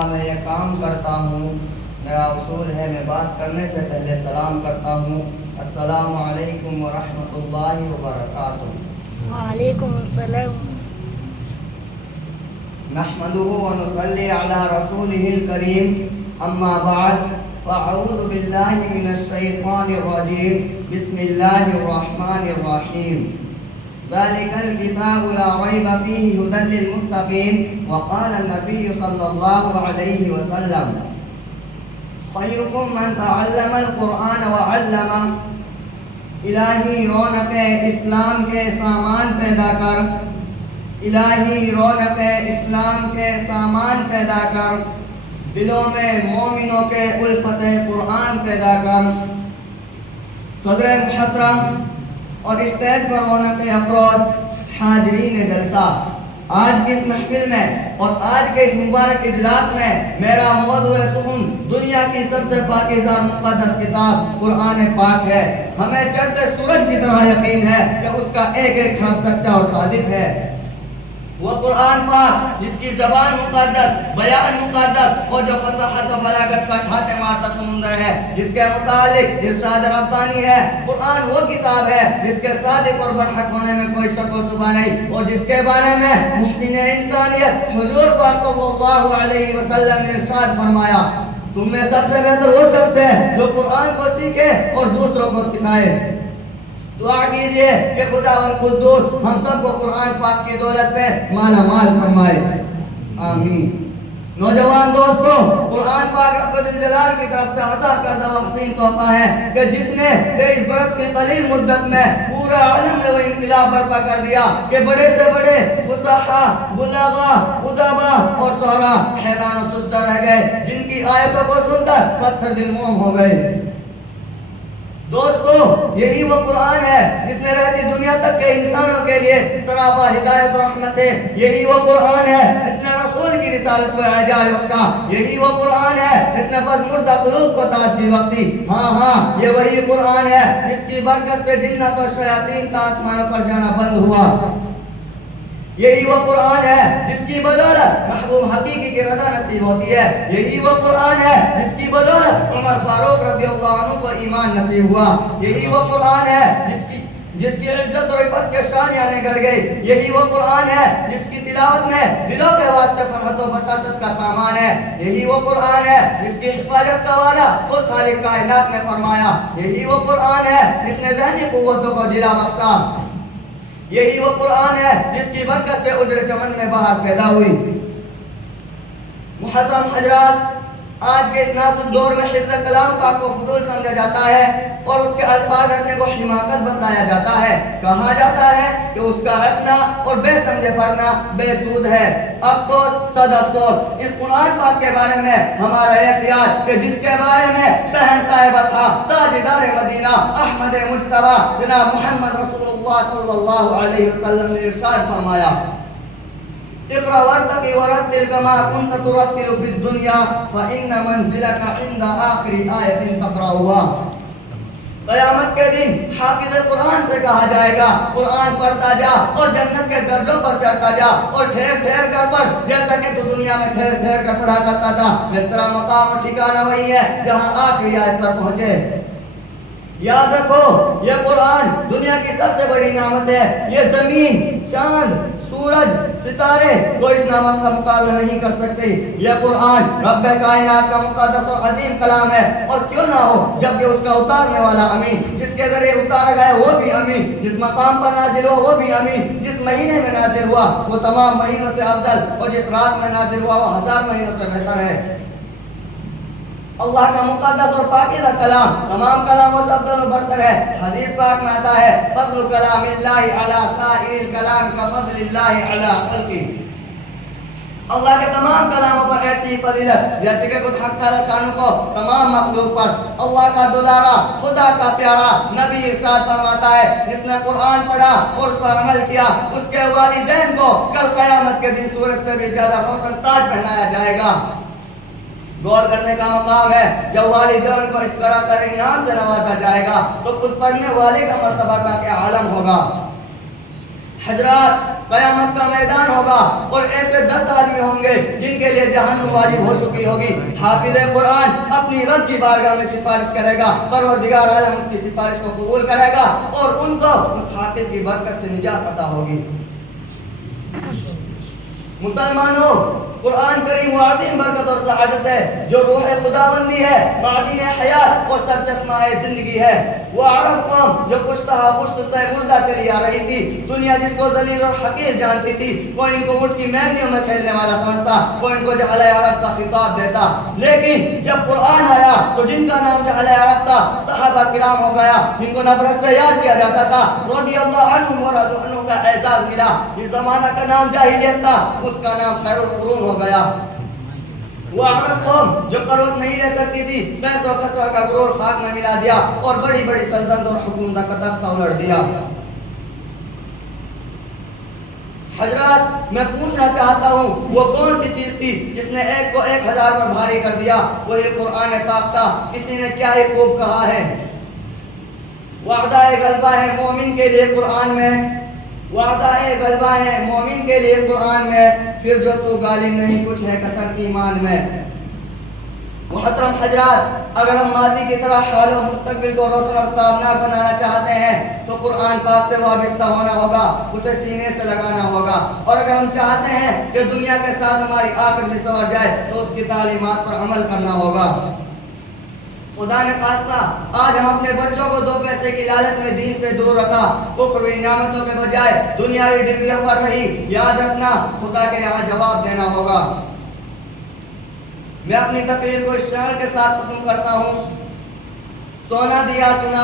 مرتبہ میں یہ کام کرتا ہوں، میرا اصول ہے میں بات کرنے سے پہلے سلام کرتا ہوں۔ السلام علیکم ورحمۃ اللہ وبرکاتہ۔ وعلیکم السلام۔ نحمده ونصلي على رسوله الكريم، اما بعد فاعوذ باللہ من الشیطان الرجیم، بسم اللہ الرحمن الرحیم۔ ذلك الكتاب لا ريب فيه هدى للمتقين، وقال النبي صلى الله عليه وسلم خيركم من تعلم القرآن وعلمه۔ الہی رونق اسلام کے سامان پیدا کر، الہی رونق اسلام کے سامان پیدا کر، دلوں میں مومنوں کے الفت قرآن پیدا کر۔ صدر محترم اور اسٹیج پر رونق افروز، حاضرین جلسہ، آج کی اس محفل میں اور آج کے اس مبارک اجلاس میں میرا موضوع سخن دنیا کی سب سے پاکیزہ اور مقدس کتاب قرآن پاک ہے۔ ہمیں چڑھتے سورج کی طرح یقین ہے کہ اس کا ایک ایک حرف سچا اور صادق ہے۔ وہ قرآن پاک جس کی زبان مقدس، بیان مقدس اور جو فصاحت و بلاغت کا ٹھاٹے مارتا سمندر ہے، جس کے متعلق ارشاد ربانی ہے۔ قرآن وہ کتاب ہے جس کے صادق اور برحق ہونے میں کوئی شک و شبہ نہیں، اور جس کے بارے میں محسن انسانیت حضور پاک صلی اللہ علیہ وسلم نے ارشاد فرمایا، تم میں سب سے بہتر وہ شخص ہے جو قرآن کو سیکھے اور دوسروں کو سکھائے۔ دعا کیجئے کہ خداوند قدوس ہم سب کو قرآن پاک کی دولت سے مالا مال فرمائے، آمین۔ نوجوان دوستوں، قرآن پاک رب الجلال کی طرف سے عطا کردہ و حسین تحفہ ہے کہ جس نے 23 برس کی قلیل مدت میں پورا عالم میں وہ انقلاب برپا کر دیا کہ بڑے سے بڑے فصحاء، بلغاء، ادباء اور شعراء حیران و ششدر رہ گئے، جن کی آیتوں کو سن کر پتھر دل موم ہو گئے۔ دوستو، یہی وہ قرآن ہے جس نے رہتی دنیا تک کے انسانوں کے لیے سراپا ہدایت و رحمت ہے۔ یہی وہ قرآن ہے جس نے رسول کی رسالت کو اعجاز بخشا۔ یہی وہ قرآن ہے جس نے بس مردہ قلوب کو تازگی بخشی۔ ہاں، یہ وہی قرآن ہے جس کی برکت سے جنت و شیاطین کا آسمانوں پر جانا بند ہوا۔ یہی وہ قرآن ہے جس کی بدولت محبوب حقیقی کی رضا نصیب ہوتی ہے۔ یہی وہ قرآن ہے جس کی بدولت عمر فاروق رضی اللہ عنہ کو ایمان نصیب ہوا۔ یہی وہ قرآن ہے جس کی عزت اور عفت کے شانیاں گڑ گئی۔ یہی وہ قرآن ہے جس کی تلاوت میں دلوں کے واسطے فرحت و بشاشت کا سامان ہے۔ یہی وہ قرآن ہے جس کی حفاظت کا وعدہ خود خالق کائنات نے فرمایا۔ یہی وہ قرآن ہے جس نے ذہنی قوتوں کو جلا بخشا۔ یہی وہ قرآن ہے جس کی برکت سے اجڑ چمن میں بہار پیدا ہوئی۔ محترم حضرات، آج کے اس ناسک دور میں حفظ کلام پاک کو فضول سمجھا جاتا ہے اور اس کے الفاظ رٹنے کو حماقت بتلایا جاتا ہے۔ کہا جاتا ہے کہ اس کا رٹنا اور بے سمجھے پڑھنا بے سود ہے۔ افسوس، صد افسوس، اس قرآن پاک کے بارے میں ہمارا یہ خیال کہ جس کے بارے میں شہنشاہ بطحا، تاجدار مدینہ، احمد مجتبی جناب محمد رسول اللہ صلی اللہ علیہ وسلم نے ارشاد فرمایا، اقرأ وارتقي ورتل كما كنت ترتل في الدنيا فإن منزلك عند آخر آية تقرأها۔ قیامت کے دن حافظ قرآن سے کہا جائے گا، قرآن پڑھتا جا اور جنت کے درجوں پر چڑھتا جا اور ٹھہر ٹھہر کر پڑھ، جیسا کہ تو دنیا میں ٹھہر ٹھہر کر پڑھا کرتا تھا۔ اس طرح مقام اور ٹھکانہ وہی ہے جہاں آخری آیت پر پہنچے۔ یاد رکھو، یہ قرآن دنیا کی سب سے بڑی نعمت ہے۔ یہ زمین، چاند، سورج، ستارے کوئی اس نعمت کا مقابلہ نہیں کر سکتے۔ یہ قرآن رب کائنات کا مقدس اور عظیم کلام ہے، اور کیوں نہ ہو جبکہ اس کا اتارنے والا امین، جس کے ذریعے اتارا گیا وہ بھی امین، جس مقام پر نازل ہوا وہ بھی امین، جس مہینے میں نازل ہوا وہ تمام مہینوں سے افضل، اور جس رات میں نازل ہوا وہ 1000 مہینوں سے بہتر ہے۔ اللہ کا مقدس اور پاکیزہ کلام تمام کلاموں سے افضل و برتر ہے۔ حدیث پاک میں آتا ہے، فضل کلام اللہ علی سائر الکلام کا فضل اللہ علی خلقہ۔ اللہ کے تمام کلاموں پر ایسی فضیلت جیسے کہ خود حق تعالی شانہ کو تمام مخلوق پر اللہ کا دلارا، خدا کا پیارا نبی ارشاد فرماتا ہے، جس نے قرآن پڑھا اور اس پر عمل کیا، اس کے والدین کو کل قیامت کے دن سورج سے بھی زیادہ روشن تاج پہنایا جائے گا۔ غور کرنے کا مقام ہے، جب والدین کو اس طرح کا انعام سے نوازا جائے گا تو خود پڑھنے والے کا مرتبہ کا کیا عالم ہوگا۔ حضرات، قیامت کا میدان ہوگا اور ایسے 10 آدمی ہوں گے جن کے لیے جہنم واجب ہو چکی ہوگی. حافظ قرآن اپنی رب کی بارگاہ میں سفارش کرے گا، پروردگار عالم اس کی سفارش کو قبول کرے گا اور ان کو اس حافظ کی برکت سے نجات عطا ہوگی. مسلمانوں، قرآن کریم و عظیم برکت اور سعادت ہے جو روح خداوندی ہے، معدن حیات اور سرچشمہ زندگی ہے. وہ عرب قوم جو پشتہ سے مردہ چلی آ رہی تھی، دنیا جس کو ذلیل اور حقیر جانتی تھی، کوئی ان کو اٹھ کی مہنگیوں میں کھیلنے والا سمجھتا، کوئی ان کو جہل عرب کا خطاب دیتا. لیکن جب قرآن آیا تو جن کا نام جہل عرب تھا صحابہ کرام ہو گیا، جن کو نفرت سے یاد کیا جاتا تھا، رضی اللہ عنہم و رضوا عنہ کا اعزاز ملا. جس زمانہ کا نام جاہلیت تھا اس کا نام خیر القرون ہو گیا. وہ عرب قوم جو قرض نہیں لے سکتی تھی، پیسوں کثرت کا غرور خاک میں ملا دیا اور بڑی بڑی سلطنت اور حکومت کا تختہ الٹ دیا. حضرات، میں پوچھنا چاہتا ہوں وہ کون سی چیز تھی جس نے ایک کو 1000 پر بھاری کر دیا؟ وہی قرآن پاک تھا. کسی نے کیا ہی خوب کہا ہے، وعدہ غلبہ ہے مومن کے لیے قرآن میں، وعدہ غلبہ ہے مومن کے لیے قرآن میں، پھر جو تو غالب نہیں کچھ ہے قسم ایمان میں. محترم حضرات، اگر ہم ماضی کی طرح حال و مستقبل کو روشن اور تابناک بنانا چاہتے ہیں تو قرآن پاک سے وابستہ ہونا ہوگا، اسے سینے سے لگانا ہوگا. اور اگر ہم چاہتے ہیں کہ دنیا کے ساتھ ہماری آخرت بھی سنور جائے تو اس کی تعلیمات پر عمل کرنا ہوگا. خدا نے خواستہ آج ہم اپنے بچوں کو 2 پیسے کی لالچ میں دین سے دور رکھا، اخروی نعمتوں کے بجائے دنیاوی ڈگریوں پر رہی. یاد رکھنا خدا کے یہاں جواب دینا ہوگا. میں اپنی تقریر کو اس شعر کے ساتھ ختم کرتا ہوں. سونا دیا سنا